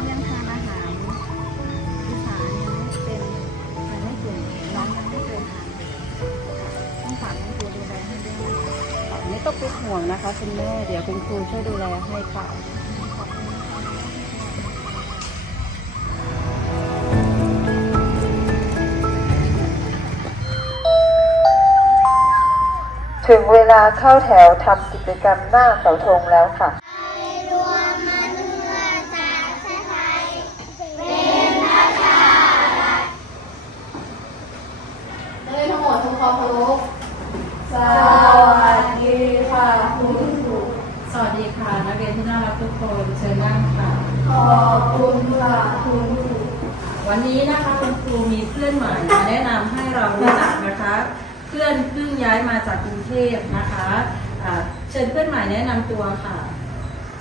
อยังทานอาหารอีสานยังไม่เป็นยังไม่ถึงน้องยังไม่เคยทานต้องฝากคุณครูดูแลให้ด้วยไม่ต้องเป็นห่วงนะคะคุณแม่เดี๋ยวคุณครูช่วยดูแลให้ค่ะถึงเวลาเข้าแถวทำกิจกรรมหน้าเสาธงแล้วค่ะ ความเคารพสวัสดีค่ะคุณครูสวัสดีค่ะ นักเรียนที่น่ารักทุกคนเชิญนั่งค่ะ ขอบคุณค่ะคุณครูวันนี้นะคะคุณครูมีเพื่อนใหม่มาแนะนำให้เรารู้จักนะคะ เพื่อนเพิ่งย้ายมาจากกรุงเทพนะคะอ่าเชิญเพื่อนใหม่แนะนำตัวค่ะ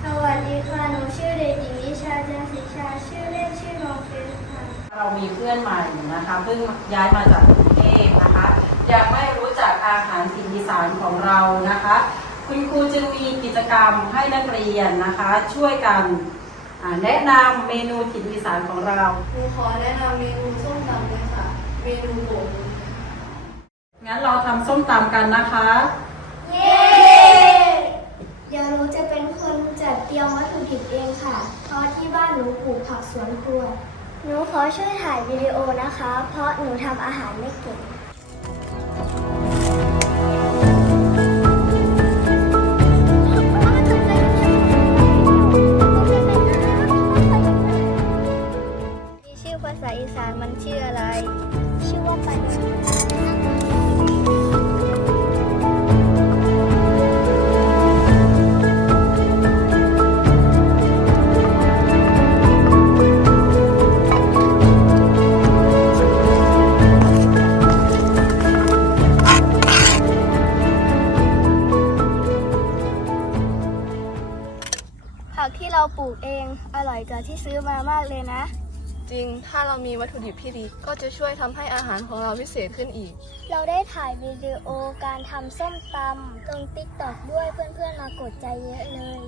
สวัสดีค่ะหนูชื่อเด็กหญิงวิชาจันทร์ศิชาชื่อเล่นชื่อน้องเฟสค่ะ เรามีเพื่อนใหม่นะคะเพิ่งย้ายมาจากกรุงเทพนะคะ ยังไม่รู้จักอาหารถิ่นอีสานของเรานะคะ คุณครูจึงมีกิจกรรมให้นักเรียนนะคะ ช่วยกันอ่าแนะนำเมนูถิ่นอีสานของเราครูขอแนะนำเมนูส้มตำเลยค่ะ เมนูโปรดงั้นเราทำส้มตำกันนะคะ เย้เดี๋ยวหนูจะเป็นคนจัดเตรียมวัตถุดิบเองค่ะ เพราะที่บ้านหนูปลูกผักสวนครัว หนูขอช่วยถ่ายวิดีโอนะคะ เพราะหนูทำอาหารไม่เก่ง เราปลูกเองอร่อยกว่าที่ซื้อมามากเลยนะ จริง ถ้าเรามีวัตถุดิบที่ดี ก็จะช่วยทำให้อาหารของเราพิเศษขึ้นอีก เราได้ถ่ายวิดีโอการทำส้มตำลงติ๊กต็อกด้วยเพื่อนๆมากดใจเยอะเลย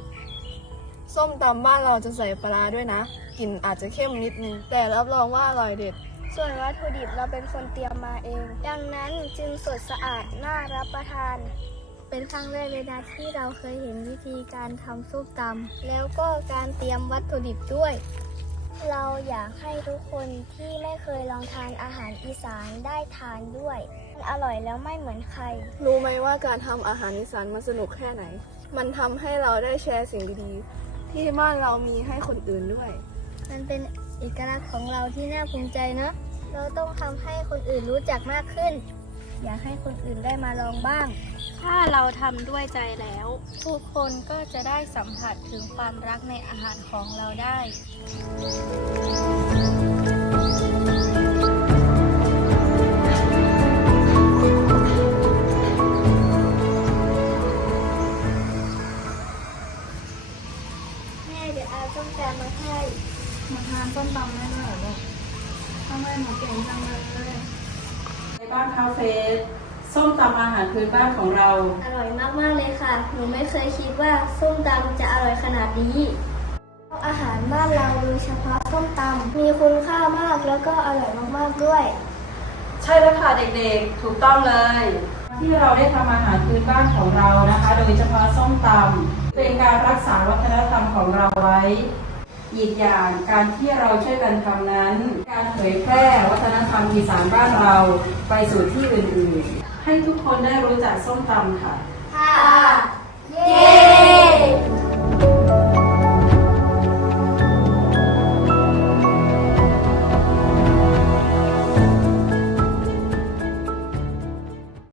ส้มตำบ้านเราจะใส่ปลาร้าด้วยนะ กลิ่นอาจจะเข้มนิดนึง แต่รับรองว่าอร่อยเด็ด ส่วนวัตถุดิบเราเป็นคนเตรียมมาเอง ดังนั้นจึงสดสะอาดน่ารับประทาน เป็นครั้งแรกเลยนะที่เราเคยเห็นวิธีการทำส้มตำแล้วก็การเตรียมวัตถุดิบด้วย เราอยากให้ทุกคนที่ไม่เคยลองทานอาหารอีสานได้ทานด้วยมันอร่อยแล้วไม่เหมือนใคร รู้ไหมว่าการทำอาหารอีสานมันสนุกแค่ไหน มันทำให้เราได้แชร์สิ่งดีๆ ที่บ้านเรามีให้คนอื่นด้วย มันเป็นเอกลักษณ์ของเราที่น่าภูมิใจเนอะเราต้องทำให้คนอื่นรู้จักมากขึ้น อยากให้คนอื่นได้มาลองบ้าง ถ้าเราทำด้วยใจแล้ว ทุกคนก็จะได้สัมผัสถึงความรักในอาหารของเราได้แม่เดี๋ยวเอาต้มแกงมาให้มาทานส้มตำได้ไหมเหรอลูกทำไมหนูเก่งจังเลยใน บ้านคาเฟ่ส้มตำอาหารพื้นบ้านของเรา อร่อยมากๆเลยค่ะ หนูไม่เคยคิดว่าส้มตำจะอร่อยขนาดนี้ อาหารบ้านเราโดยเฉพาะส้มตำมีคุณค่ามากแล้วก็อร่อยมากๆด้วย ใช่แล้วค่ะเด็กๆ ถูกต้องเลย ที่เราได้ทำอาหารพื้นบ้านของเรานะคะ โดยเฉพาะส้มตำเป็นการรักษาวัฒนธรรมของเราไว้ อีกอย่างการที่เราช่วยกันทำนั้น การเผยแพร่วัฒนธรรมอีสานบ้านเราไปสู่ที่อื่นๆ ให้ทุกคนได้รู้จักส้มตำค่ะ ค่ะ เย้